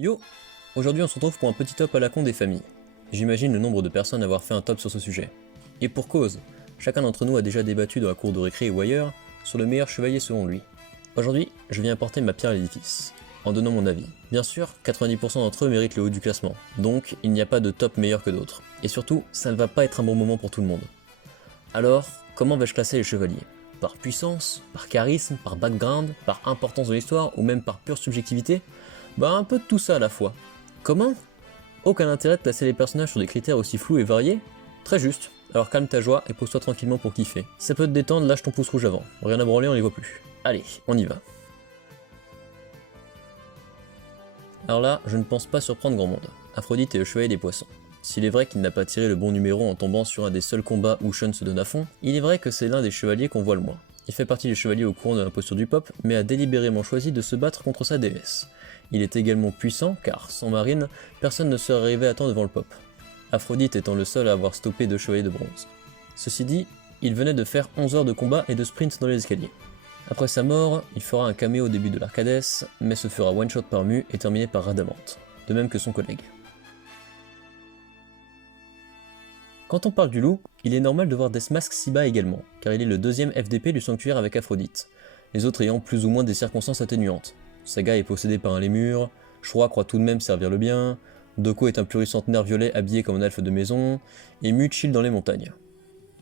Yo! Aujourd'hui on se retrouve pour un petit top à la con des familles. J'imagine le nombre de personnes à avoir fait un top sur ce sujet. Et pour cause, chacun d'entre nous a déjà débattu dans la cour de récré ou ailleurs sur le meilleur chevalier selon lui. Aujourd'hui, je viens apporter ma pierre à l'édifice, en donnant mon avis. Bien sûr, 90% d'entre eux méritent le haut du classement, donc il n'y a pas de top meilleur que d'autres. Et surtout, ça ne va pas être un bon moment pour tout le monde. Alors, comment vais-je classer les chevaliers? Par puissance, par charisme, par background, par importance de l'histoire ou même par pure subjectivité? Bah un peu de tout ça à la fois. Comment? Aucun intérêt de placer les personnages sur des critères aussi flous et variés? Très juste. Alors calme ta joie et pose-toi tranquillement pour kiffer. Si ça peut te détendre, lâche ton pouce rouge avant. Rien à branler, on les voit plus. Allez, on y va. Alors là, je ne pense pas surprendre grand monde. Aphrodite est le chevalier des poissons. S'il est vrai qu'il n'a pas tiré le bon numéro en tombant sur un des seuls combats où Sean se donne à fond, il est vrai que c'est l'un des chevaliers qu'on voit le moins. Il fait partie des chevaliers au courant de l'imposture du pop, mais a délibérément choisi de se battre contre sa déesse. Il est également puissant, car sans Marine, personne ne serait arrivé à temps devant le pop. Aphrodite étant le seul à avoir stoppé 2 chevaliers de bronze. Ceci dit, il venait de faire 11 heures de combat et de sprint dans les escaliers. Après sa mort, il fera un caméo au début de l'Arcades, mais se fera one-shot par Mu et terminé par Radamante, de même que son collègue. Quand on parle du loup, il est normal de voir Deathmask si bas également, car il est le deuxième FDP du sanctuaire avec Aphrodite, les autres ayant plus ou moins des circonstances atténuantes. Saga est possédé par un lémur, Shura croit tout de même servir le bien, Doko est un pluricentenaire violet habillé comme un elfe de maison, et Mu chill dans les montagnes.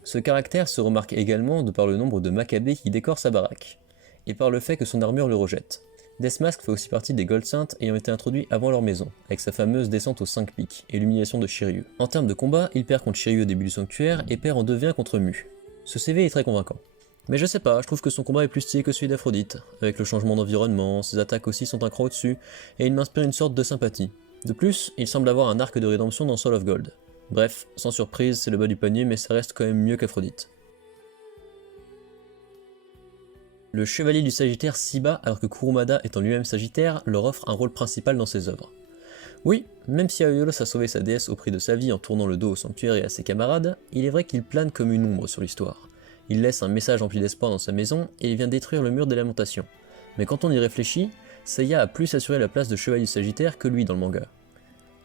Ce caractère se remarque également de par le nombre de Maccabées qui décorent sa baraque, et par le fait que son armure le rejette. Deathmask fait aussi partie des Gold Saints ayant été introduits avant leur maison, avec sa fameuse descente aux 5 pics et l'humiliation de Shiryu. En termes de combat, il perd contre Shiryu au début du sanctuaire et perd en 2v1 contre Mu. Ce CV est très convaincant. Mais je sais pas, je trouve que son combat est plus stylé que celui d'Aphrodite, avec le changement d'environnement, ses attaques aussi sont un cran au-dessus, et il m'inspire une sorte de sympathie. De plus, il semble avoir un arc de rédemption dans Soul of Gold. Bref, sans surprise, c'est le bas du panier, mais ça reste quand même mieux qu'Aphrodite. Le chevalier du Sagittaire si bas alors que Kurumada étant lui-même Sagittaire leur offre un rôle principal dans ses œuvres. Oui, même si Aiolos a sauvé sa déesse au prix de sa vie en tournant le dos au sanctuaire et à ses camarades, il est vrai qu'il plane comme une ombre sur l'histoire. Il laisse un message rempli d'espoir dans sa maison et il vient détruire le mur des lamentations. Mais quand on y réfléchit, Seiya a plus assuré la place de chevalier du Sagittaire que lui dans le manga.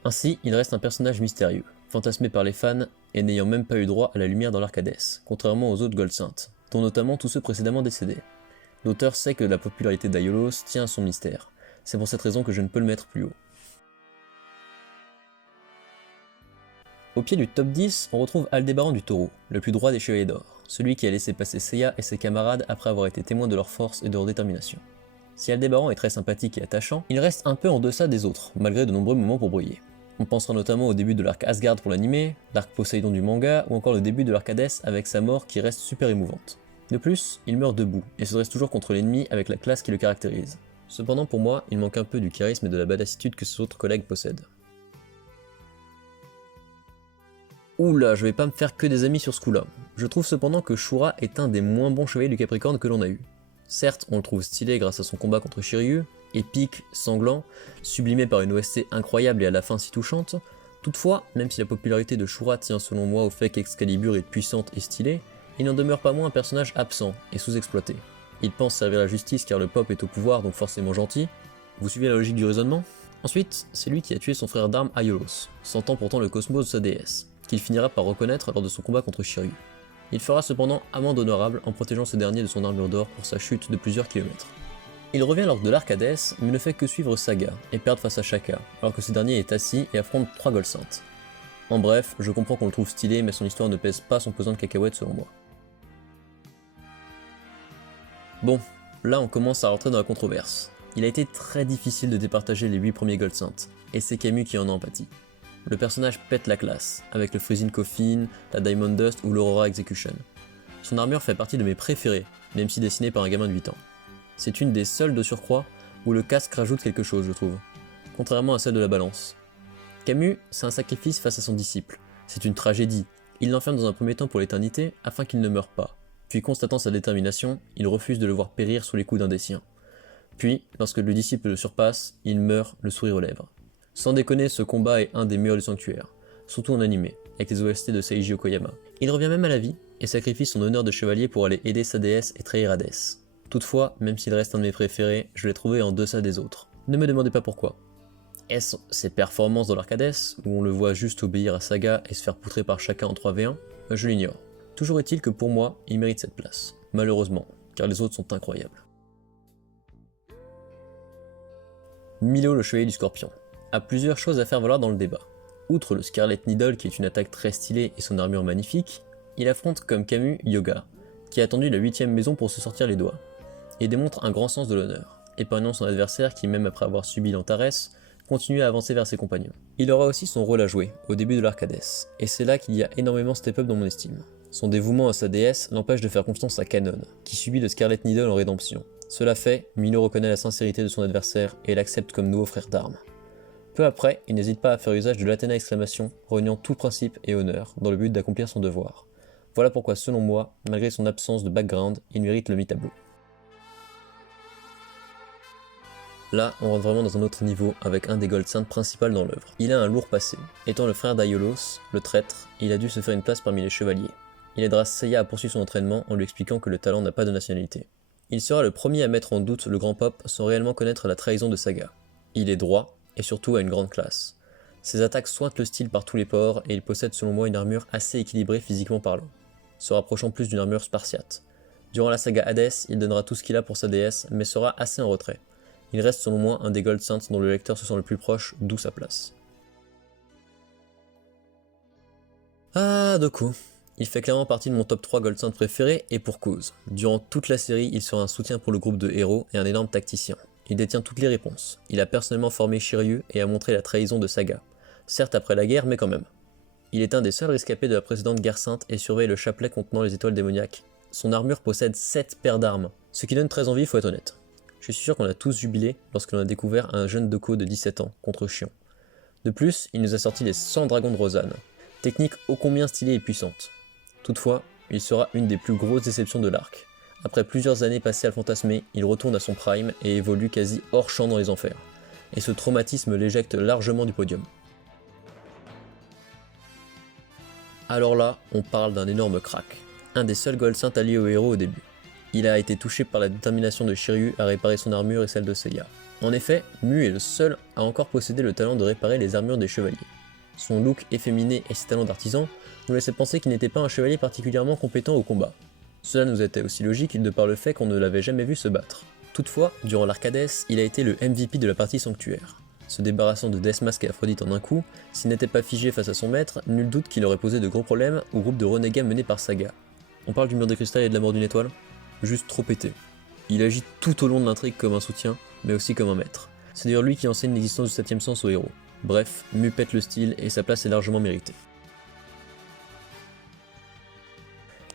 Ainsi, il reste un personnage mystérieux, fantasmé par les fans et n'ayant même pas eu droit à la lumière dans l'Arcades, contrairement aux autres Gold Saints, dont notamment tous ceux précédemment décédés. L'auteur sait que la popularité d'Aiolos tient à son mystère, c'est pour cette raison que je ne peux le mettre plus haut. Au pied du top 10, on retrouve Aldébaran du Taureau, le plus droit des chevaliers d'or, celui qui a laissé passer Seiya et ses camarades après avoir été témoins de leur force et de leur détermination. Si Aldébaran est très sympathique et attachant, il reste un peu en deçà des autres, malgré de nombreux moments pour briller. On pensera notamment au début de l'arc Asgard pour l'anime, l'arc Poséidon du manga, ou encore le début de l'arc Hades avec sa mort qui reste super émouvante. De plus, il meurt debout, et se dresse toujours contre l'ennemi avec la classe qui le caractérise. Cependant pour moi, il manque un peu du charisme et de la badassitude que ses autres collègues possèdent. Oula, je vais pas me faire que des amis sur ce coup-là. Je trouve cependant que Shura est un des moins bons chevaliers du Capricorne que l'on a eu. Certes, on le trouve stylé grâce à son combat contre Shiryu, épique, sanglant, sublimé par une OST incroyable et à la fin si touchante. Toutefois, même si la popularité de Shura tient selon moi au fait qu'Excalibur est puissante et stylée, il n'en demeure pas moins un personnage absent et sous-exploité. Il pense servir la justice car le pop est au pouvoir donc forcément gentil. Vous suivez la logique du raisonnement? Ensuite, c'est lui qui a tué son frère d'armes Aiolos, sentant pourtant le cosmos de sa déesse, qu'il finira par reconnaître lors de son combat contre Shiryu. Il fera cependant amende honorable en protégeant ce dernier de son armure d'or pour sa chute de plusieurs kilomètres. Il revient lors de l'arc Hades, mais ne fait que suivre Saga et perdre face à Shaka, alors que ce dernier est assis et affronte 3 Gold Saints. En bref, je comprends qu'on le trouve stylé, mais son histoire ne pèse pas son pesant de cacahuètes selon moi. Bon, là on commence à rentrer dans la controverse. Il a été très difficile de départager les 8 premiers Gold Saints, et c'est Camus qui en a empathie. Le personnage pète la classe, avec le Freezing Coffin, la Diamond Dust ou l'Aurora Execution. Son armure fait partie de mes préférés, même si dessinée par un gamin de 8 ans. C'est une des seules de surcroît où le casque rajoute quelque chose, je trouve, contrairement à celle de la balance. Camus, c'est un sacrifice face à son disciple, c'est une tragédie, il l'enferme dans un premier temps pour l'éternité afin qu'il ne meure pas. Puis constatant sa détermination, il refuse de le voir périr sous les coups d'un des siens. Puis, lorsque le disciple le surpasse, il meurt, le sourire aux lèvres. Sans déconner, ce combat est un des meilleurs du sanctuaire, surtout en animé, avec les OST de Seiji Okoyama. Il revient même à la vie, et sacrifie son honneur de chevalier pour aller aider sa déesse et trahir Hadès. Toutefois, même s'il reste un de mes préférés, je l'ai trouvé en deçà des autres. Ne me demandez pas pourquoi. Est-ce ses performances dans l'Arcades, où on le voit juste obéir à Saga et se faire poutrer par chacun en 3v1? Je l'ignore. Toujours est-il que pour moi, il mérite cette place. Malheureusement, car les autres sont incroyables. Milo le Chevalier du Scorpion a plusieurs choses à faire valoir dans le débat. Outre le Scarlet Needle qui est une attaque très stylée et son armure magnifique, il affronte comme Camus Yoga, qui a attendu la 8ème maison pour se sortir les doigts, et démontre un grand sens de l'honneur, épargnant son adversaire qui, même après avoir subi l'Antares, continue à avancer vers ses compagnons. Il aura aussi son rôle à jouer au début de l'Arcades, et c'est là qu'il y a énormément step up dans mon estime. Son dévouement à sa déesse l'empêche de faire confiance à Canon, qui subit le Scarlet Needle en rédemption. Cela fait, Milo reconnaît la sincérité de son adversaire et l'accepte comme nouveau frère d'armes. Peu après, il n'hésite pas à faire usage de l'Athéna exclamation, reniant tout principe et honneur, dans le but d'accomplir son devoir. Voilà pourquoi, selon moi, malgré son absence de background, il mérite le mi-tableau. Là, on rentre vraiment dans un autre niveau avec un des Gold Saints principaux dans l'œuvre. Il a un lourd passé. Étant le frère d'Aiolos, le traître, il a dû se faire une place parmi les chevaliers. Il aidera Seiya à poursuivre son entraînement en lui expliquant que le talent n'a pas de nationalité. Il sera le premier à mettre en doute le grand Pop sans réellement connaître la trahison de Saga. Il est droit, et surtout a une grande classe. Ses attaques sointent le style par tous les pores et il possède selon moi une armure assez équilibrée physiquement parlant, se rapprochant plus d'une armure spartiate. Durant la saga Hades, il donnera tout ce qu'il a pour sa déesse, mais sera assez en retrait. Il reste selon moi un des Gold Saints dont le lecteur se sent le plus proche, d'où sa place. Ah, Doku. Il fait clairement partie de mon top 3 Gold Saints préférés, et pour cause. Durant toute la série, il sera un soutien pour le groupe de héros et un énorme tacticien. Il détient toutes les réponses. Il a personnellement formé Shiryu et a montré la trahison de Saga. Certes après la guerre, mais quand même. Il est un des seuls rescapés de la précédente guerre sainte et surveille le chapelet contenant les étoiles démoniaques. Son armure possède 7 paires d'armes, ce qui donne très envie, faut être honnête. Je suis sûr qu'on a tous jubilé lorsque l'on a découvert un jeune Doko de 17 ans contre Shion. De plus, il nous a sorti les 100 dragons de Rosanne, technique ô combien stylée et puissante. Toutefois, il sera une des plus grosses déceptions de l'arc. Après plusieurs années passées à le fantasmer, il retourne à son prime et évolue quasi hors champ dans les enfers. Et ce traumatisme l'éjecte largement du podium. Alors là, on parle d'un énorme crack. Un des seuls Gold Saints alliés au héros au début. Il a été touché par la détermination de Shiryu à réparer son armure et celle de Seiya. En effet, Mu est le seul à encore posséder le talent de réparer les armures des chevaliers. Son look efféminé et ses talents d'artisan nous laissaient penser qu'il n'était pas un chevalier particulièrement compétent au combat. Cela nous était aussi logique de par le fait qu'on ne l'avait jamais vu se battre. Toutefois, durant l'Arcades, il a été le MVP de la partie sanctuaire. Se débarrassant de Deathmask et Aphrodite en un coup, s'il n'était pas figé face à son maître, nul doute qu'il aurait posé de gros problèmes au groupe de renégats mené par Saga. On parle du mur de cristal et de la mort d'une étoile? Juste trop pété. Il agit tout au long de l'intrigue comme un soutien, mais aussi comme un maître. C'est d'ailleurs lui qui enseigne l'existence du 7ème sens aux héros. Bref, Mu pète le style et sa place est largement méritée.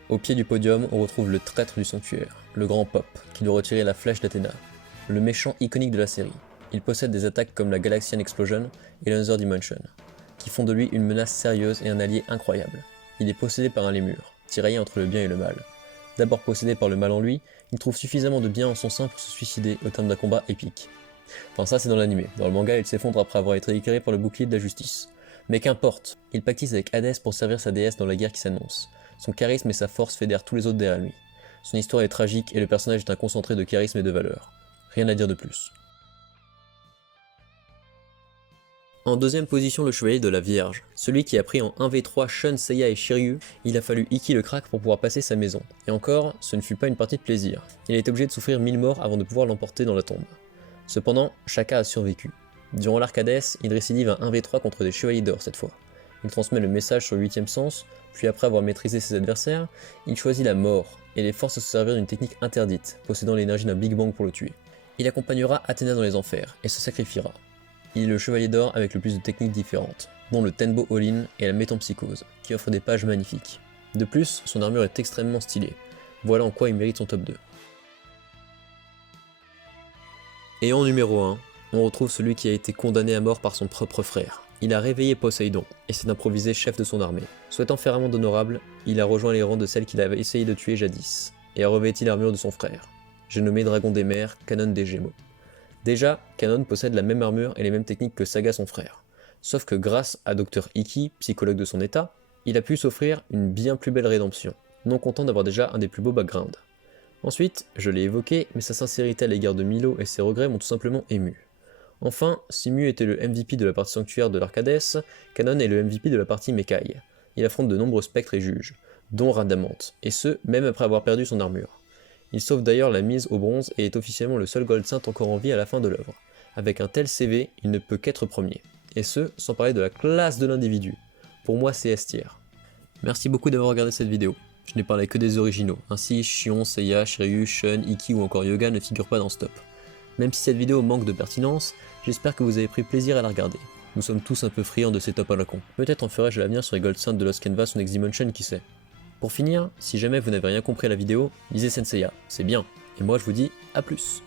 Au pied du podium, on retrouve le traître du sanctuaire, le grand Pop, qui doit retirer la flèche d'Athéna, le méchant iconique de la série. Il possède des attaques comme la Galaxian Explosion et l'Another Dimension, qui font de lui une menace sérieuse et un allié incroyable. Il est possédé par un lémur, tiraillé entre le bien et le mal. D'abord possédé par le mal en lui, il trouve suffisamment de bien en son sein pour se suicider au terme d'un combat épique. Enfin ça c'est dans l'animé, dans le manga il s'effondre après avoir été éclairé par le bouclier de la justice. Mais qu'importe, il pactise avec Hadès pour servir sa déesse dans la guerre qui s'annonce. Son charisme et sa force fédèrent tous les autres derrière lui. Son histoire est tragique et le personnage est un concentré de charisme et de valeur. Rien à dire de plus. En deuxième position, le chevalier de la Vierge. Celui qui a pris en 1v3 Shun, Seiya et Shiryu, il a fallu Iki le crack pour pouvoir passer sa maison. Et encore, ce ne fut pas une partie de plaisir. Il a été obligé de souffrir 1000 morts avant de pouvoir l'emporter dans la tombe. Cependant, Shaka a survécu. Durant l'Arcades, il récidive un 1v3 contre des chevaliers d'or cette fois. Il transmet le message sur le 8ème sens, puis après avoir maîtrisé ses adversaires, il choisit la mort, et les force à se servir d'une technique interdite, possédant l'énergie d'un Big Bang pour le tuer. Il accompagnera Athéna dans les enfers, et se sacrifiera. Il est le chevalier d'or avec le plus de techniques différentes, dont le Tenbo All-in et la Métampsychose, qui offrent des pages magnifiques. De plus, son armure est extrêmement stylée. Voilà en quoi il mérite son top 2. Et en numéro 1, on retrouve celui qui a été condamné à mort par son propre frère. Il a réveillé Poséidon, et s'est improvisé chef de son armée. Souhaitant faire un monde honorable, il a rejoint les rangs de celle qu'il avait essayé de tuer jadis, et a revêti l'armure de son frère. J'ai nommé Dragon des Mers, Canon des Gémeaux. Déjà, Canon possède la même armure et les mêmes techniques que Saga son frère. Sauf que grâce à Dr Iki, psychologue de son état, il a pu s'offrir une bien plus belle rédemption, non content d'avoir déjà un des plus beaux backgrounds. Ensuite, je l'ai évoqué, mais sa sincérité à l'égard de Milo et ses regrets m'ont tout simplement ému. Enfin, Simu était le MVP de la partie sanctuaire de l'Arcades, Kanon est le MVP de la partie Mekai. Il affronte de nombreux spectres et juges, dont Radamante, et ce, même après avoir perdu son armure. Il sauve d'ailleurs la mise au bronze et est officiellement le seul Gold Saint encore en vie à la fin de l'œuvre. Avec un tel CV, il ne peut qu'être premier. Et ce, sans parler de la classe de l'individu. Pour moi, c'est S tier. Merci beaucoup d'avoir regardé cette vidéo. Je n'ai parlé que des originaux, ainsi Shion, Seiya, Shiryu, Shun, Ikki ou encore Yoga ne figurent pas dans ce top. Même si cette vidéo manque de pertinence, j'espère que vous avez pris plaisir à la regarder. Nous sommes tous un peu friands de ces tops à la con. Peut-être en ferai-je à l'avenir sur les Gold Saints de Lost Canvas ou Neximontion, qui sait. Pour finir, si jamais vous n'avez rien compris à la vidéo, lisez Senseiya, c'est bien. Et moi je vous dis à plus.